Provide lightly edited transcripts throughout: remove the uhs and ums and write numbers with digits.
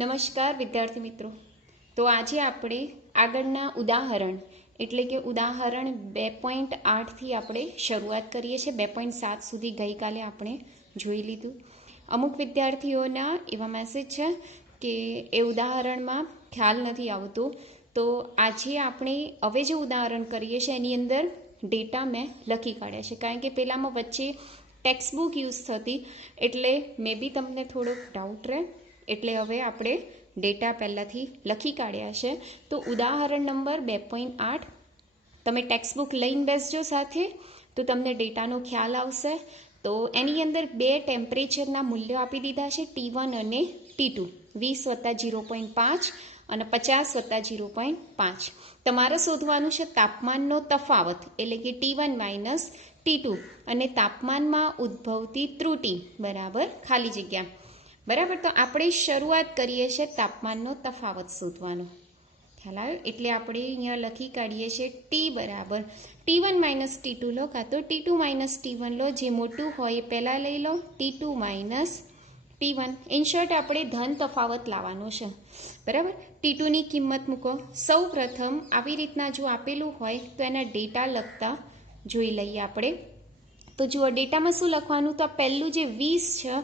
નમસ્કાર વિદ્યાર્થી મિત્રો. તો આજે આપણે આગળના ઉદાહરણ એટલે કે ઉદાહરણ 2.8થી આપણે શરૂઆત કરીએ છીએ. 2.7 સુધી ગઈકાલે આપણે જોઈ લીધું. અમુક વિદ્યાર્થીઓના એવા મેસેજ છે કે એ ઉદાહરણમાં ખ્યાલ નથી આવતો, તો આજે આપણે હવે જે ઉદાહરણ કરીએ છીએ એની અંદર ડેટા મેં લખી કાઢ્યા છે, કારણ કે પહેલાંમાં વચ્ચે ટેક્સ્ટબુક યુઝ થતી એટલે મે બી તમને થોડોક ડાઉટ રહે, એટલે હવે આપણે ડેટા પહેલાંથી લખી કાઢ્યા છે. તો ઉદાહરણ નંબર 2.8 તમે ટેક્સ્ટબુક લઈને બેસજો સાથે, તો તમને ડેટાનો ખ્યાલ આવશે. તો એની અંદર બે ટેમ્પરેચરના મૂલ્યો આપી દીધા છે, T1 અને T2, 20 + 0.5 અને 50 + 0.5. તમારે શોધવાનું છે તાપમાનનો તફાવત એટલે કે T1 - T2 અને તાપમાનમાં ઉદ્ભવતી ત્રુટિ બરાબર ખાલી જગ્યા. બરાબર, તો આપણે શરૂઆત કરીએ છીએ તાપમાનનો તફાવત શોધવાનો. ખ્યાલ આવ્યો? એટલે આપણે અહીંયા લખી કાઢીએ છીએ T બરાબર T1 - T2 લો, કાં તો T2 - T1 લો, જે મોટું હોય એ પહેલાં લઈ લો, T2 - T1. ઇનશોર્ટ આપણે ધન તફાવત લાવવાનો છે. બરાબર, T2ની કિંમત મૂકો. સૌ પ્રથમ આવી રીતના જો આપેલું હોય તો એના ડેટા લખતા જોઈ લઈએ આપણે. તો જુઓ ડેટામાં શું લખવાનું, તો આ પહેલું જે 20 છે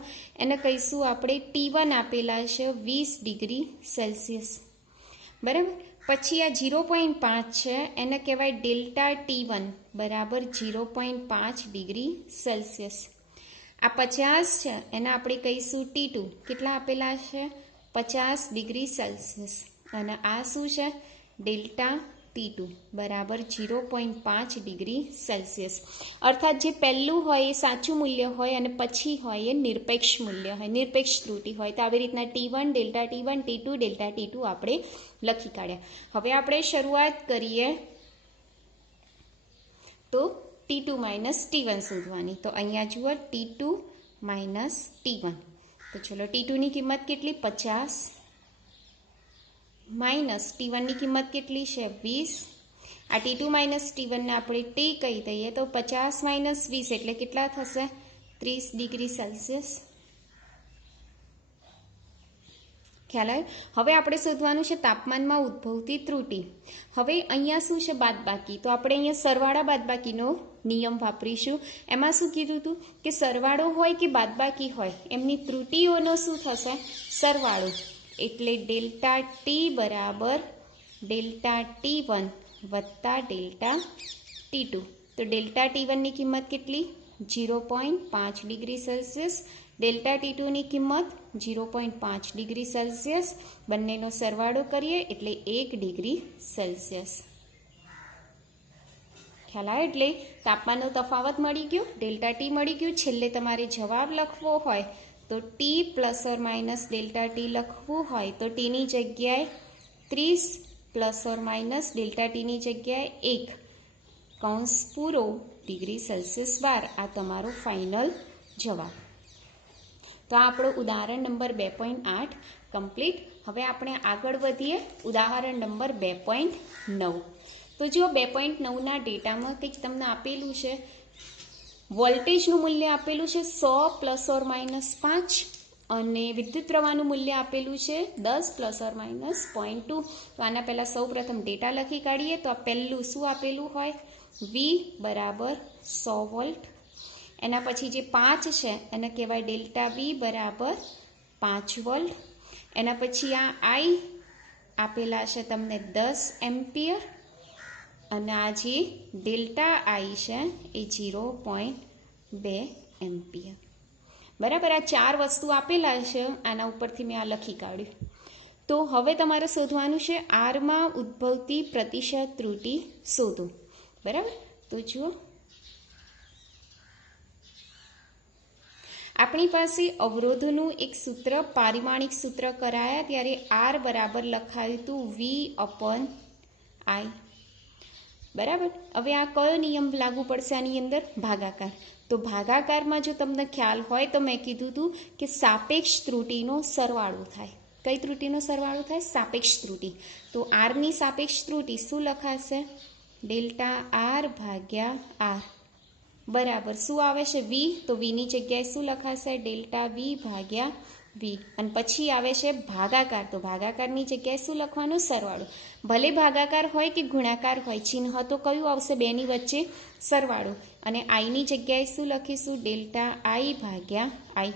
એને કહીશું આપણે T1 આપેલા છે 20 ડિગ્રી સેલ્સિયસ. બરાબર, પછી આ 0.5 છે એને કહેવાય ડેલ્ટા T1 બરાબર 0.5 ડિગ્રી સેલ્સિયસ. આ 50 છે એને આપણે કહીશું T2, કેટલા આપેલા છે 50 ડિગ્રી સેલ્સિયસ. અને આ શું છે ડેલ્ટા T2 બરાબર 0.5 ડિગ્રી સેલ્સિયસ. અર્થાત જે પહેલું હોય એ સાચું મૂલ્ય હોય અને પછી હોય એ નિરપેક્ષ મૂલ્ય હોય, નિરપેક્ષ ત્રુટિ હોય. તો આવી રીતના T1 delta T1, T2 delta T2 આપણે લખી કાઢ્યા. હવે આપણે શરૂઆત કરીએ તો T2 - T1 શોધવાની. તો અહીંયા જુઓ T2 - T1. તો ચલો T2ની કિંમત કેટલી 50 માઇનસ T1ની કિંમત કેટલી છે 20. આ T2 - T1ને આપણે T કહી દઈએ તો 50 - 20 એટલે કેટલા થશે 30 ડિગ્રી સેલ્સિયસ. ખ્યાલ આવ્યો? હવે આપણે શોધવાનું છે તાપમાનમાં ઉદ્ભવતી ત્રુટિ. હવે અહીંયા શું છે બાદબાકી, તો આપણે અહીંયા સરવાળા બાદબાકીનો નિયમ વાપરીશું. એમાં શું કીધું હતું કે સરવાળો હોય કે બાદબાકી હોય એમની ત્રુટિઓનો શું થશે સરવાળો. એટલે ડેલ્ટા T બરાબર ડેલ્ટા T1 વત્તા ડેલ્ટા T2. તો ડેલ્ટા T1ની કિંમત કેટલી 0.5 ડિગ્રી સેલ્સિયસ, ડેલ્ટા T2ની કિંમત 0.5 ડિગ્રી સેલ્સિયસ. બંનેનો સરવાળો કરીએ એટલે 1 ડિગ્રી સેલ્સિયસ. ખ્યાલ આવે? એટલે તાપમાનનો તફાવત મળી ગયો, ડેલ્ટા T મળી ગયું. છેલ્લે તમારે જવાબ લખવો હોય તો T ± ડેલ્ટા T લખવું હોય તો Tની જગ્યાએ 30 ± ડેલ્ટા Tની જગ્યાએ 1 કૌંસ પૂરો ડિગ્રી સેલ્સિયસ 12. આ તમારો ફાઇનલ જવાબ. તો આ આપણો ઉદાહરણ નંબર 2.8 કમ્પ્લીટ. હવે આપણે આગળ વધીએ ઉદાહરણ નંબર 2.9. તો જો 2.9ના ડેટામાં કંઈક તમને આપેલું છે, વોલ્ટેજનું મૂલ્ય આપેલું છે 100 ± 5 અને વિદ્યુત પ્રવાહનું મૂલ્ય આપેલું છે 10 ± 0.2. તો આના પહેલાં સૌ પ્રથમ ડેટા લખી કાઢીએ. તો આ પહેલું શું આપેલું હોય V બરાબર 100 વોલ્ટ. એના પછી જે 5 છે એને કહેવાય ડેલ્ટા V બરાબર 5 વોલ્ટ. એના પછી આ I આપેલા છે તમને 10 એમ્પિયર અને આ જે ડેલ્ટા I છે એ 0.2 એમ્પિયર. બરાબર, આ 4 વસ્તુ આપેલા છે, આના ઉપરથી મેં આ લખી કાઢ્યું. તો હવે તમારે શોધવાનું છે આરમાં ઉદ્ભવતી પ્રતિશત ત્રુટિ શોધો. બરાબર, તો જુઓ આપણી પાસે અવરોધનું એક સૂત્ર પારિમાણિક સૂત્ર કરાયા ત્યારે R બરાબર લખાયું હતું V/I. બરાબર, હવે આ કયો નિયમ લાગુ પડશે આની અંદર ભાગાકાર. તો ભાગાકારમાં જો તમને ખ્યાલ હોય તો મેં કીધું હતું કે સાપેક્ષ ત્રુટિનો સરવાળો થાય. કઈ ત્રુટિનો સરવાળો થાય સાપેક્ષ ત્રુટિ. તો આરની સાપેક્ષ ત્રુટિ શું લખાશે ડેલ્ટા R ભાગ્યા R બરાબર શું આવે છે V. તો Vની જગ્યાએ શું લખાશે ડેલ્ટા V ભાગ્યા વી અને પછી આવે છે ભાગાકાર. તો ભાગાકારની જગ્યાએ શું લખવાનું? સરવાળો. ભલે ભાગાકાર હોય કે ગુણાકાર હોય, ચિહ્ન તો કયું આવશે? બેની વચ્ચે સરવાળો. અને આઈની જગ્યાએ શું લખીશું? ડેલ્ટા આઈ ભાગ્યા આઈ.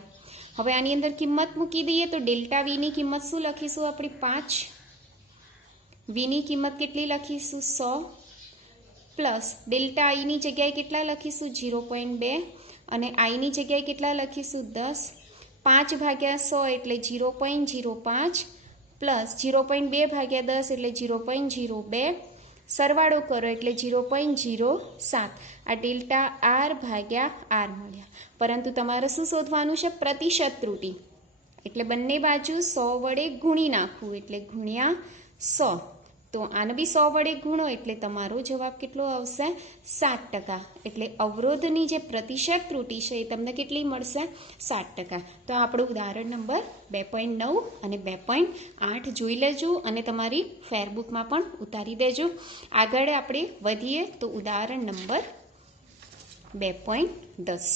હવે આની અંદર કિંમત મૂકી દઈએ તો ડેલ્ટા વીની કિંમત શું લખીશું આપણે? 5. વીની કિંમત કેટલી લખીશું? 100 પ્લસ ડેલ્ટા આઈની જગ્યાએ કેટલા લખીશું? 0.2 અને આઈની જગ્યાએ કેટલા લખીશું? 10. 5 ભાગ્યા 100 એટલે 0.05 પ્લસ 0.2 ભાગ્યા 10 એટલે 0.02. સરવાળો કરો એટલે 0.07. આ ડેલ્ટા આર ભાગ્યા આર મળ્યા. પરંતુ તમારે શું શોધવાનું છે? પ્રતિશત ત્રુટિ. એટલે બંને બાજુ 100 વડે ગુણી નાખવું એટલે ગુણ્યા 100. તો આને બી 100 વડે ગુણો એટલે તમારો જવાબ કેટલો આવશે? 7%. એટલે અવરોધની જે પ્રતિશત ત્રુટિ છે એ તમને કેટલી મળશે? 7%. તો આપણું ઉદાહરણ નંબર 2.9 અને 2.8 જોઈ લેજો અને તમારી ફેરબુકમાં પણ ઉતારી દેજો. આગળ આપણે વધીએ તો ઉદાહરણ નંબર 2.10.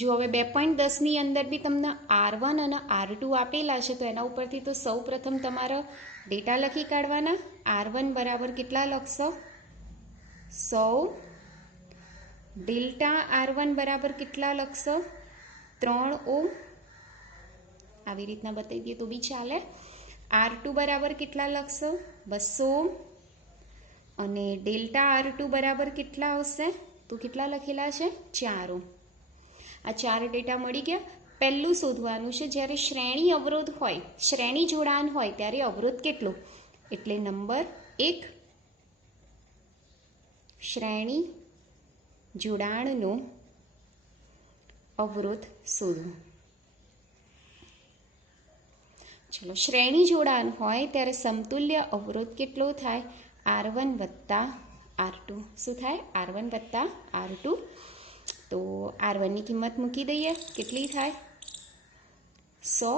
જો હવે 2.10ની અંદર બી તમને R1 અને R2 આપેલા છે તો એના ઉપરથી તો સૌ પ્રથમ તમારે ડેટા લખી કાઢવાના. R1 બરાબર કેટલા લખશો? 100. ડેલ્ટા R1 બરાબર કેટલા લખશો? 3 ઓહ્મ. આવી રીતના બતાવી દઈએ તો બી ચાલે. R2 બરાબર કેટલા લખશો? 200 ઓહ્મ. અને ડેલ્ટા R2 બરાબર કેટલા આવશે? તો કેટલા લખેલા છે? 4 ઓહ્મ. આ 4 ડેટા મળી ગયા. પહેલું શોધવાનું છે જ્યારે શ્રેણી અવરોધ હોય, શ્રેણી જોડાણ હોય ત્યારે અવરોધ કેટલો? એટલે નંબર 1 શ્રેણી જોડાણનો અવરોધ શોધો. ચલો, શ્રેણી જોડાણ હોય ત્યારે સમતુલ્ય અવરોધ કેટલો થાય? R1 વત્તા R2. શું થાય? R1 વત્તા R2. તો R1ની કિંમત મૂકી દઈએ. કેટલી થાય? 100.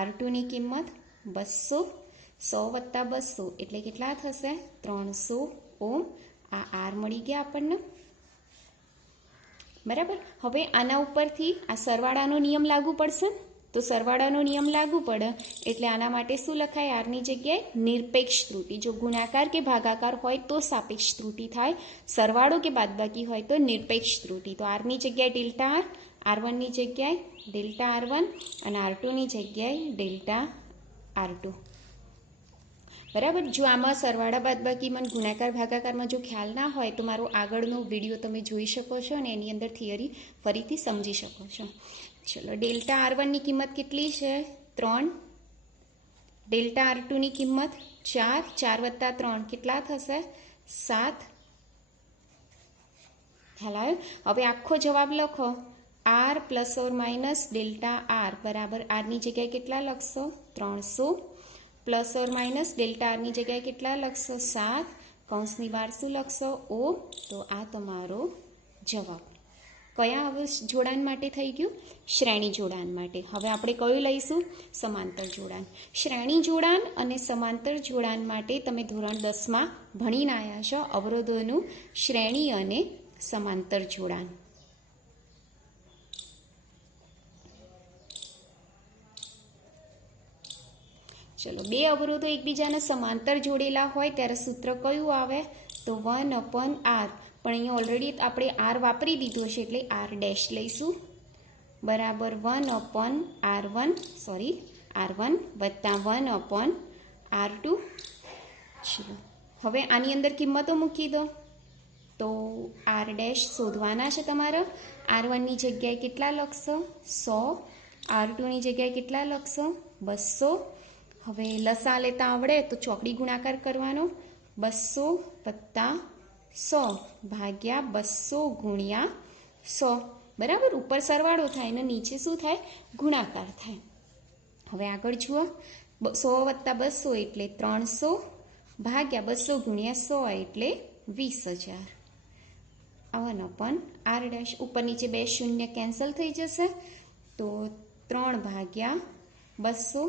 R2ની કિંમત 200. 100 વત્તા 200 એટલે કેટલા થશે? 300 ઓહ્મ. આ R મળી ગયા આપણને. બરાબર. હવે આના ઉપરથી આ સરવાળાનો નિયમ લાગુ પડશે. તો સરવાળાનો નિયમ લાગુ પડે એટલે આના માટે શું લખાય? આરની જગ્યાએ નિરપેક્ષ ત્રુટિ. જો ગુણાકાર કે ભાગાકાર હોય તો સાપેક્ષ ત્રુટિ થાય. સરવાળો કે બાદબાકી હોય તો નિરપેક્ષ ત્રુટિ. તો આરની જગ્યાએ ડેલ્ટા આર, R1ની જગ્યાએ ડેલ્ટા R1 અને R2ની જગ્યાએ ડેલ્ટા R2. બરાબર. જો આમાં સરવાળા બાદબાકીમાં ગુણાકાર ભાગાકારમાં જો ખ્યાલ ના હોય તો મારો આગળનો વિડીયો તમે જોઈ શકો છો અને એની અંદર થિયરી ફરીથી સમજી શકો છો. ચલો, ડેલ્ટા R1ની કિંમત કેટલી છે? 3. ડેલ્ટા R2ની કિંમત 4. 4 વત્તા 3 કેટલા થશે? 7. ખ્યાલ આવ્યો? હવે આખો જવાબ લખો. R plus or minus delta R બરાબર આરની જગ્યાએ કેટલા લખશો? 300 પ્લસ ઓર માઇનસ ડેલ્ટા આરની જગ્યાએ કેટલા લખશો? 7. કૌંસની બહાર શું લખશો? ઓહ્મ. તો આ તમારો જવાબ. કયા જોડાણ માટે થઈ ગયું? શ્રેણી જોડાણ માટે. હવે આપણે કયું લઈશું? સમાંતર જોડાણ. શ્રેણી જોડાણ અને સમાંતર જોડાણ માટે તમે ધોરણ 10માં ભણીને આવ્યા છો અવરોધોનું શ્રેણી અને સમાંતર જોડાણ. ચલો, બે અવરોધો એકબીજાને સમાંતર જોડેલા હોય ત્યારે સૂત્ર કયું આવે? તો 1/r. પણ અહીંયા ઓલરેડી આપણે r વાપરી દીધો છે એટલે r ડેશ લઈશું. બરાબર 1/r1 વત્તા 1/r2. ચલો, હવે આની અંદર કિંમતો મૂકી દો. તો r ડેશ શોધવાના છે તમારે. R1ની જગ્યાએ કેટલા લખશો? 100. R2ની જગ્યાએ કેટલા લખશો? 200. હવે લસા લેતા આવડે તો ચોકડી ગુણાકાર કરવાનો. 200 વત્તા 100 ભાગ્યા 200 ગુણ્યા 100. બરાબર. ઉપર સરવાળો થાય અને નીચે શું થાય? ગુણાકાર થાય. હવે આગળ જુઓ. 100 વત્તા 200 એટલે 300 ભાગ્યા 200 ગુણ્યા 100 એટલે 20,000. 1/r dash. ઉપર નીચે બે શૂન્ય કેન્સલ થઈ જશે તો 3 ભાગ્યા 200.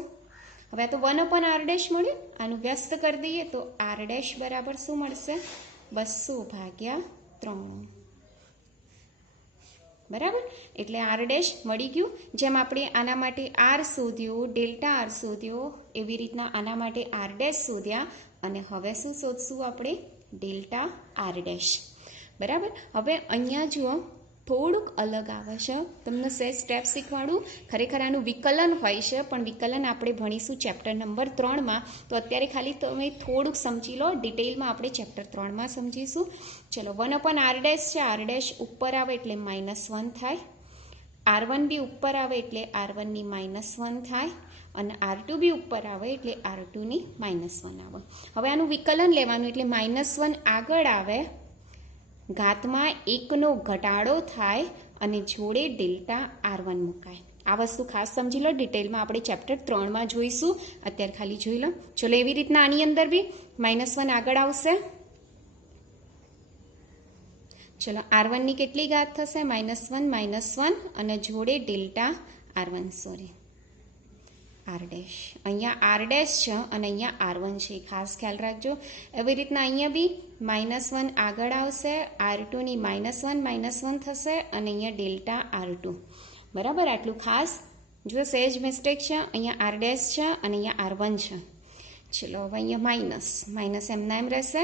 હવે આ તો 1/r ડેશ મળ્યું. આનું વ્યસ્ત કરી દઈએ તો r ડેશ બરાબર શું મળશે? 200 ભાગ્યા 3. બરાબર, એટલે આર ડેશ મળી ગયું. જેમ આપણે આના માટે આર શોધ્યો, ડેલ્ટા આર શોધ્યો, એવી રીતના આના માટે આર ડેશ શોધ્યા. અને હવે શું શોધશું આપણે? Delta r dash. બરાબર, હવે અહીંયા જુઓ થોડુંક અલગ આવે છે. તમને સેજ સ્ટેપ શીખવાડું. ખરેખર આનું વિકલન હોય છે, પણ વિકલન આપણે ભણીશું ચેપ્ટર નંબર 3માં. તો અત્યારે ખાલી તમે થોડુંક સમજી લો, ડિટેલમાં આપણે ચેપ્ટર 3માં સમજીશું. ચલો, 1/r ડેશ છે, આર ડેશ ઉપર આવે એટલે -1 થાય. r1 બી ઉપર આવે એટલે r1 ની -1 થાય. અને r2 બી ઉપર આવે એટલે r2 ની -1 આવે. હવે આનું વિકલન લેવાનું એટલે -1 આગળ આવે, ઘાતમાં 1નો ઘટાડો થાય અને જોડે ડેલ્ટા r1 મુકાય. આ વસ્તુ ખાસ સમજી લો, ડિટેલમાં આપણે ચેપ્ટર 3માં જોઈશું. અત્યારે ખાલી જોઈ લો. ચલો, એવી રીતના આની અંદર બી -1 આગળ આવશે. ચલો, r1 ની કેટલી ઘાત થશે? -1 અને જોડે delta r1, sorry r dash. અહીંયા આર ડેશ છે અને અહીંયા r1 છે, ખાસ ખ્યાલ રાખજો. એવી રીતના અહીંયા બી -1 આગળ આવશે, r2 ની -1 થશે અને અહીંયા ડેલ્ટા r2. બરાબર, આટલું ખાસ જો, સહેજ મિસ્ટેક છે. અહીંયા આર ડેશ છે અને અહીંયા r1 છે. ચલો, હવે અહીંયા માઇનસ એમના એમ રહેશે.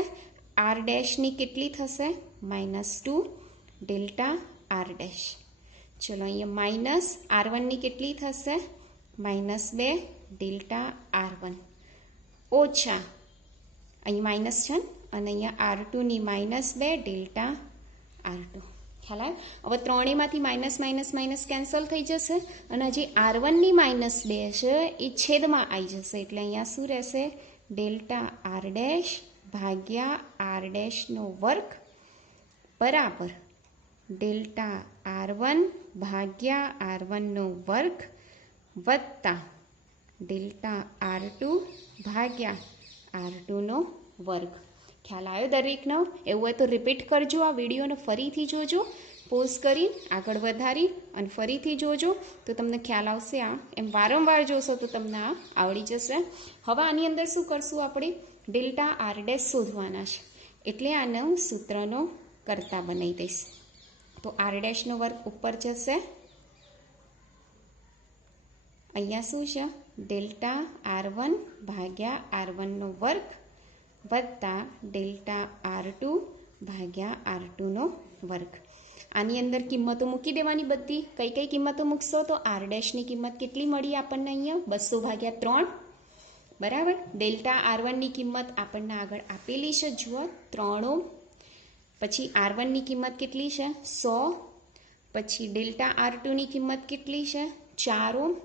આર ડેશની કેટલી થશે? -2 ડેલ્ટા આર ડેશ. ચલો, અહીંયા માઇનસ r1 ની કેટલી થશે? -2 ડેલ્ટા r1 ઓછા, અહીં માઇનસ છે અને અહીંયા r2 ની -2 ડેલ્ટા r2. ખ્યાલ આવે? હવે ત્રણેયમાંથી માઇનસ કેન્સલ થઈ જશે અને જે r1 ની -2 છે એ છેદમાં આવી જશે. એટલે અહીંયા શું રહેશે? ડેલ્ટા આર ડેશ ભાગ્યા આર ડેશનો વર્ગ બરાબર ડેલ્ટા r1 ભાગ્યા r1નો વર્ગ વત્તા ડેલ્ટા r2 ભાગ્યા r2નો વર્ગ. ખ્યાલ આવ્યો દરેકનો? એવું હોય તો રિપીટ કરજો. આ વિડીયોને ફરીથી જોજો, પોઝ કરી આગળ વધારી અને ફરીથી જોજો તો તમને ખ્યાલ આવશે. આ એમ વારંવાર જોશો તો તમને આ આવડી જશે. હવે આની અંદર શું કરશું? આપણે ડેલ્ટા આર ડેશ શોધવાના છે, એટલે આનો સૂત્રનો કરતા બનાવી દઈશ. તો આર ડેશનો વર્ગ ઉપર જશે. અહીંયા શું છે? ડેલ્ટા r1 ભાગ્યા r1નો વર્ગ વત્તા ડેલ્ટા r2 ભાગ્યા r2નો વર્ગ. આની અંદર કિંમતો મૂકી દેવાની બધી. કઈ કઈ કિંમતો મૂકશો? તો આર ડેશની કિંમત કેટલી મળી આપણને? અહીંયા 200/3. બરાબર, ડેલ્ટા r1 ની કિંમત આપણને આગળ આપેલી છે, જુઓ 3 ઓહ્મ. પછી r1 ની કિંમત કેટલી છે? 100. પછી ડેલ્ટા r2 ની કિંમત કેટલી છે? 4 ઓહ્મ.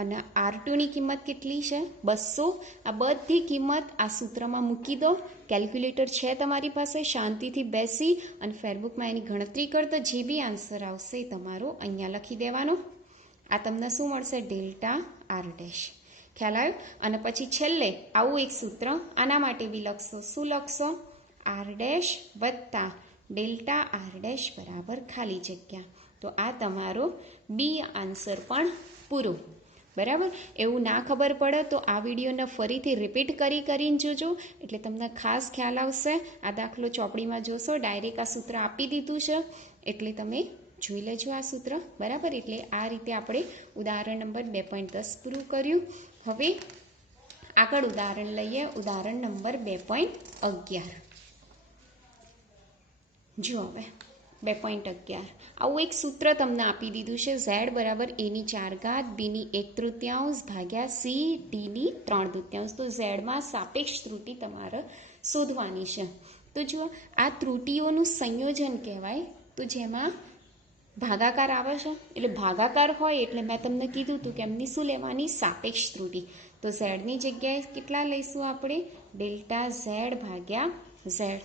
અને r2 ની કિંમત કેટલી છે? 200. આ બધી કિંમત આ સૂત્રમાં મૂકી દો. કેલ્ક્યુલેટર છે તમારી પાસે, શાંતિથી બેસી અને ફેરબુકમાં એની ગણતરી કરતો જે બી આન્સર આવશે એ તમારો અહીંયા લખી દેવાનો. આ તમને શું મળશે? Delta r dash. ખ્યાલ આવ્યો? અને પછી છેલ્લે આવું એક સૂત્ર આના માટે બી લખશો. શું લખશો? આર ડેશ વત્તા ડેલ્ટા આર ડેશ બરાબર ખાલી જગ્યા. તો આ તમારો બી આન્સર પણ પૂરો. બરાબર, એવું ના ખબર પડે તો આ વિડીયોને ફરીથી રિપીટ કરીને જોજો, એટલે તમને ખાસ ખ્યાલ આવશે. આ દાખલો ચોપડીમાં જોશો, ડાયરેક્ટ આ સૂત્ર આપી દીધું છે, એટલે તમે જોઈ લેજો આ સૂત્ર. બરાબર, એટલે આ રીતે આપણે ઉદાહરણ નંબર 2.10 પૂરું કર્યું. હવે આગળ ઉદાહરણ લઈએ, ઉદાહરણ નંબર 2.11. જો હવે 2.11 આવું એક સૂત્ર તમને આપી દીધું છે. z બરાબર a ની 4 ઘાત, b ની 1/3 ભાગ્યા c d ની 3/3. તો ઝેડમાં સાપેક્ષ ત્રુટિ તમારે શોધવાની છે. તો જુઓ, આ ત્રુટિઓનું સંયોજન કહેવાય. તો જેમાં ભાગાકાર આવે છે, એટલે ભાગાકાર હોય એટલે મેં તમને કીધું હતું કે એમની શું લેવાની? સાપેક્ષ ત્રુટિ. તો ઝેડની જગ્યાએ કેટલા લઈશું આપણે? ડેલ્ટા ઝેડ ભાગ્યા ઝેડ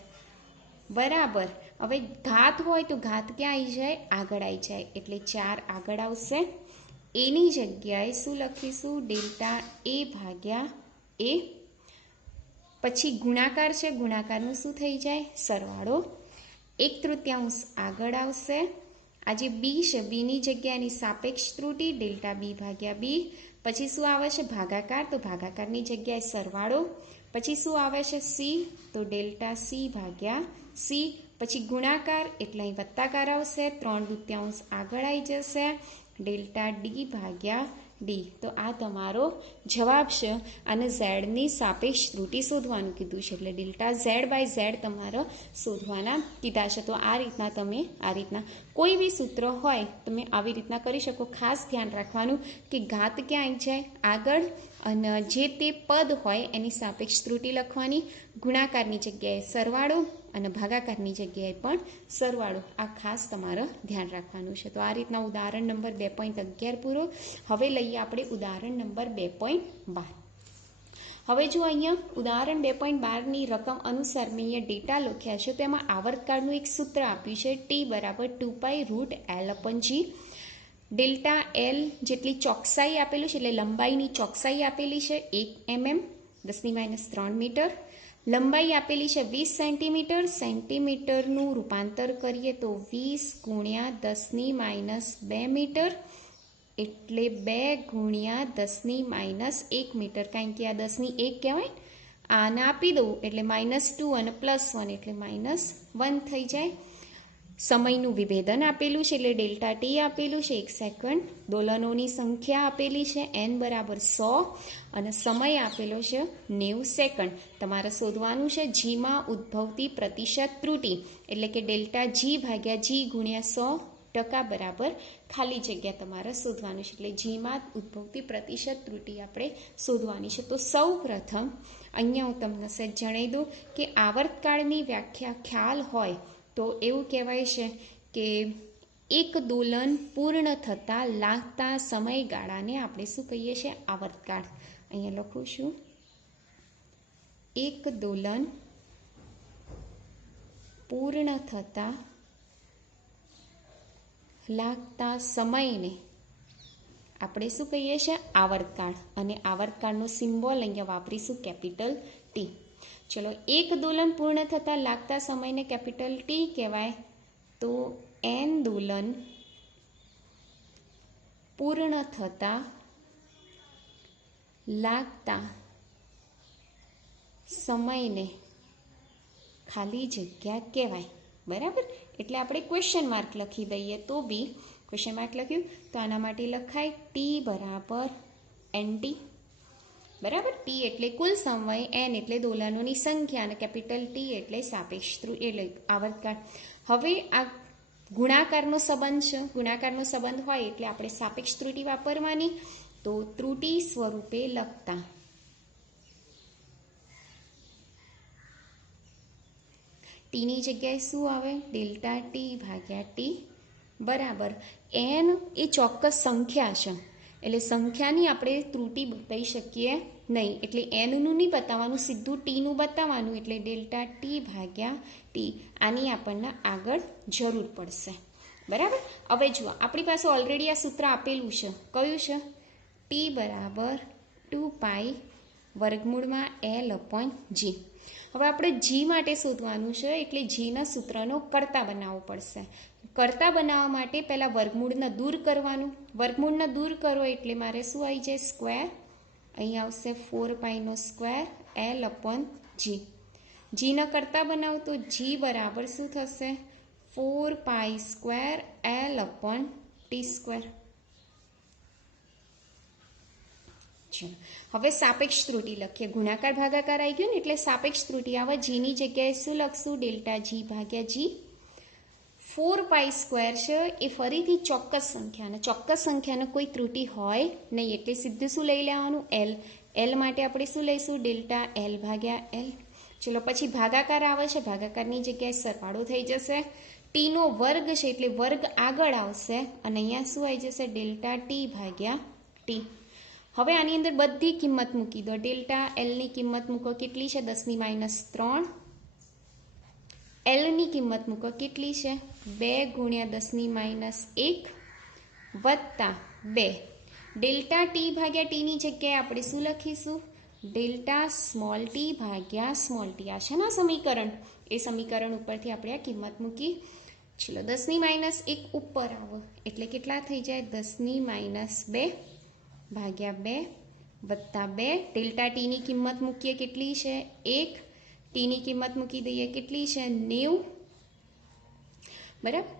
બરાબર. હવે ઘાત હોય તો ઘાત ક્યાં આવી જાય? આગળ આવી જાય, એટલે 4 આગળ આવશે. એની જગ્યાએ શું લખીશું? ડેલ્ટા એ ભાગ્યા એ. પછી ગુણાકાર છે, ગુણાકારનું શું થઈ જાય? સરવાળો. 1/3 આગળ આવશે. આ જે બી છે, બીની જગ્યાની સાપેક્ષ ત્રુટિ ડેલ્ટા બી ભાગ્યા બી. પછી શું આવે છે? ભાગાકાર. તો ભાગાકારની જગ્યાએ સરવાળો. પછી શું આવે છે? સી. તો ડેલ્ટા સી ભાગ્યા સી. પછી ગુણાકાર એટલે અહીં વત્તાકાર આવશે, 3/2 આગળ આવી જશે, ડેલ્ટા ડી ભાગ્યા ડી. તો આ તમારો જવાબ છે. અને ઝેડની સાપેક્ષ ત્રુટિ શોધવાનું કીધું છે, એટલે ડેલ્ટા ઝેડ બાય ઝેડ તમારે શોધવાના કીધા છે. તો આ રીતના તમે કોઈ બી સૂત્ર હોય તમે આવી રીતના કરી શકો. ખાસ ધ્યાન રાખવાનું કે ઘાત ક્યાં આવી જાય આગળ, અને જે તે પદ હોય એની સાપેક્ષ ત્રુટિ લખવાની, ગુણાકારની જગ્યાએ સરવાળો અને ભાગાકારની જગ્યાએ પણ સરવાળો. આ ખાસ તમારે ધ્યાન રાખવાનું છે. તો આ રીતના ઉદાહરણ નંબર 2.11 પૂરો. હવે લઈએ આપણે ઉદાહરણ નંબર 2.12. હવે જો અહીંયા ઉદાહરણ 2.12ની રકમ અનુસાર મેં અહીંયા ડેટા લખ્યા છે. તો એમાં આવર્તકાળનું એક સૂત્ર આપ્યું છે, ટી બરાબર 2π√L/g. ડેલ્ટા એલ જેટલી ચોકસાઈ આપેલું છે, એટલે લંબાઈની ચોકસાઈ આપેલી છે 1 mm 10⁻³ મીટર. લંબાઈ આપેલી છે 20 સેન્ટીમીટર. સેન્ટીમીટરનું રૂપાંતર કરીએ તો 20 × 10⁻² મીટર, એટલે 2 × 10⁻1 મીટર. કારણ કે આ 10⁻1 કહેવાય, આને આપી દઉં એટલે -2 અને +1 એટલે -1 થઈ જાય. સમયનું વિભેદન આપેલું છે, એટલે ડેલ્ટા ટી આપેલું છે 1 સેકન્ડ. દોલનોની સંખ્યા આપેલી છે n બરાબર 100 અને સમય આપેલો છે 90 સેકન્ડ. તમારે શોધવાનું છે જીમાં ઉદ્ભવતી પ્રતિશત ત્રુટિ, એટલે કે ડેલ્ટા જી ભાગ્યા જી ગુણ્યા 100% બરાબર ખાલી જગ્યા તમારે શોધવાનું છે. એટલે જીમાં ઉદ્ભવતી પ્રતિશત ત્રુટિ આપણે શોધવાની છે. તો સૌ પ્રથમ અહીંયા હું તમને સહેજ જણાવી દઉં કે આવર્તકાળની વ્યાખ્યા ખ્યાલ હોય તો એવું કહેવાય છે કે એક દોલન પૂર્ણ થતાં લાગતા સમયગાળાને આપણે શું કહીએ છીએ? આવર્તકાળ. અહીંયા લખું છું, એક દોલન પૂર્ણ થતાં લાગતા સમયને આપણે શું કહીએ છીએ? આવર્તકાળ. અને આવર્તકાળનો સિમ્બોલ અહીંયા વાપરીશું કેપિટલ ટી. ચલો, એક દોલન પૂર્ણ થતાં લાગતા સમયને કેપિટલ ટી કહેવાય. તો n દોલન પૂર્ણ થતાં લાગતા સમયને ખાલી જગ્યા કહેવાય. બરાબર? એટલે આપણે ક્વેશ્ચન માર્ક લખી દઈએ તો બી ક્વેશ્ચન માર્ક લખ્યું તો આના માટે લખાય ટી બરાબર NT. બરાબર? ટી એટલે કુલ સમય, n એટલે દોલનોની સંખ્યા અને કેપિટલ ટી એટલે સાપેક્ષ ત્રુટિ એટલે આવર્તકાળ. હવે આ ગુણાકારનો સંબંધ છે. ગુણાકારનો સંબંધ હોય એટલે આપણે સાપેક્ષ ત્રુટિ વાપરવાની. તો ત્રુટિ સ્વરૂપે લખતા ટીની જગ્યાએ શું આવે? ડેલ્ટા ટી ભાગ્યા ટી બરાબર n એ ચોક્કસ સંખ્યા છે, એટલે સંખ્યાની આપણે ત્રુટિ બતાવી શકીએ નહીં. એટલે nનું નહીં બતાવવાનું, સીધું ટીનું બતાવવાનું. એટલે ડેલ્ટા ટી ભાગ્યા ટી. આની આપણને આગળ જરૂર પડશે. બરાબર? હવે જુઓ, આપણી પાસે ઓલરેડી આ સૂત્ર આપેલું છે. કયું છે? ટી બરાબર 2π √L/g. હવે આપણે જી માટે શોધવાનું છે, એટલે જીના સૂત્રનો કર્તા બનાવવો પડશે. કર્તા બનાવવા માટે પહેલાં વર્ગમૂળને દૂર કરવાનું. વર્ગમૂળને દૂર કરો એટલે મારે શું આવી જાય? સ્ક્વેર. અહીં આવશે 4π² L/g. જીના કર્તા બનાવો તો જી બરાબર શું થશે? 4π² L/t². હવે સાપેક્ષ ત્રુટિ લખીએ. ગુણાકાર ભાગાકાર આવી ગયો ને એટલે સાપેક્ષ ત્રુટિ આવે. જીની જગ્યાએ શું લખશું? ડેલ્ટા જી ભાગ્યા જી. 4π² છે એ ફરીથી ચોક્કસ સંખ્યા, અને ચોક્કસ સંખ્યાને કોઈ ત્રુટિ હોય નહીં એટલે સીધું શું લઈ લેવાનું? L. L માટે આપણે શું લઈશું? ડેલ્ટા L ભાગ્યા L. ચલો, પછી ભાગાકાર આવે છે, ભાગાકારની જગ્યાએ સરવાળો થઈ જશે. ટીનો વર્ગ છે એટલે વર્ગ આગળ આવશે અને અહીંયા શું આવી જશે? ડેલ્ટા ટી ભાગ્યા ટી. હવે આની અંદર બધી કિંમત મૂકી દો. ડેલ્ટા એલની કિંમત મૂકો, કેટલી છે? 10⁻³ એલની કિંમત મૂકો, કેટલી છે? 2 × 10⁻1 વત્તા 2. ડેલ્ટા ટી ભાગ્યા ટીની જગ્યાએ આપણે શું લખીશું? ડેલ્ટા સ્મોલ ટી ભાગ્યા સ્મોલ ટી. આ છે ને સમીકરણ, એ સમીકરણ ઉપરથી આપણે આ કિંમત મૂકી. ચલો, 10⁻1 ઉપર આવો એટલે કેટલા થઈ જાય? 10⁻2 ભાગ્યા 2 વત્તા 2. ડેલ્ટા ટીની કિંમત મૂકીએ, કેટલી છે? 1. ટીની કિંમત મૂકી દઈએ, કેટલી છે? 90 બરાબર.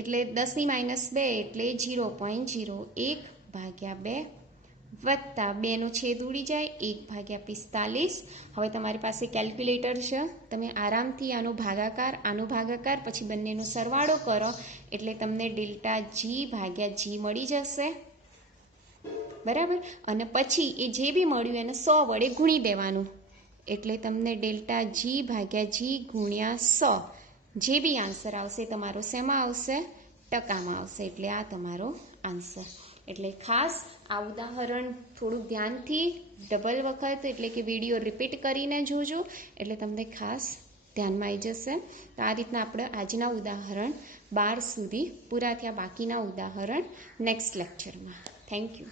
એટલે 10⁻2 એટલે 0.01 ભાગ્યા 2 વત્તા 2નો છેદ ઉડી જાય 1/45. હવે તમારી પાસે કેલ્ક્યુલેટર છે, તમે આરામથી આનો ભાગાકાર પછી બંનેનો સરવાળો કરો એટલે તમને ડેલ્ટા જી ભાગ્યા જી મળી જશે. બરાબર. અને પછી એ જે બી મળ્યું એને 100 વડે ગુણી દેવાનું એટલે તમને ડેલ્ટા જી ભાગ્યા જી ગુણ્યા 100 જે બી આન્સર આવશે તમારો શેમાં આવશે? ટકામાં આવશે. એટલે આ તમારો આન્સર. એટલે ખાસ આ ઉદાહરણ થોડુંક ધ્યાનથી ડબલ વખત એટલે કે વિડીયો રિપીટ કરીને જોજો એટલે તમને ખાસ ધ્યાનમાં આવી જશે. તો આ રીતના આપણે આજના ઉદાહરણ 12 સુધી પૂરા થયા. બાકીના ઉદાહરણ નેક્સ્ટ લેક્ચરમાં. Thank you.